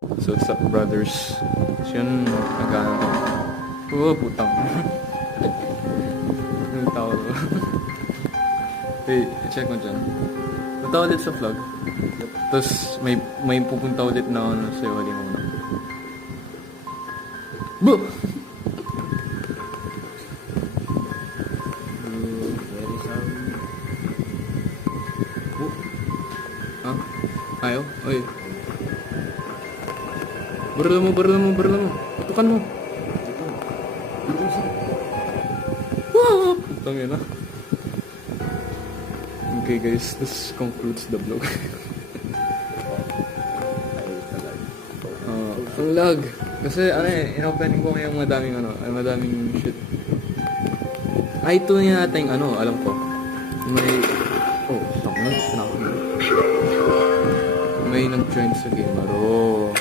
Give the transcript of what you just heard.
So, what's up, brothers? So, yun, nag-ano to. Oo, putang. Yung tao to. Hey, check mo dyan. Punta ulit sa vlog. Tapos, may pupunta ulit na ano sa'yo. Hali mo na. Bu! Very sorry. Ha? Ayaw? Uy. Barla mo. Tutukan mo. Wow! Putang yun ah. Okay guys, this concludes the vlog. Ang lag. Kasi ano in-opening ko ngayong madaming shit. Ay, ito na natin alam ko. May... Oh, stop na. May nag-join sa game.